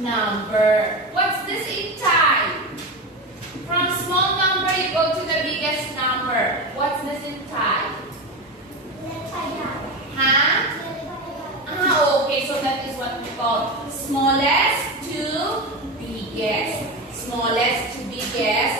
number. What's this in type? From small number, you go to the biggest number. What's this in type? Huh? Okay, so that is what we call smallest to biggest. Smallest to biggest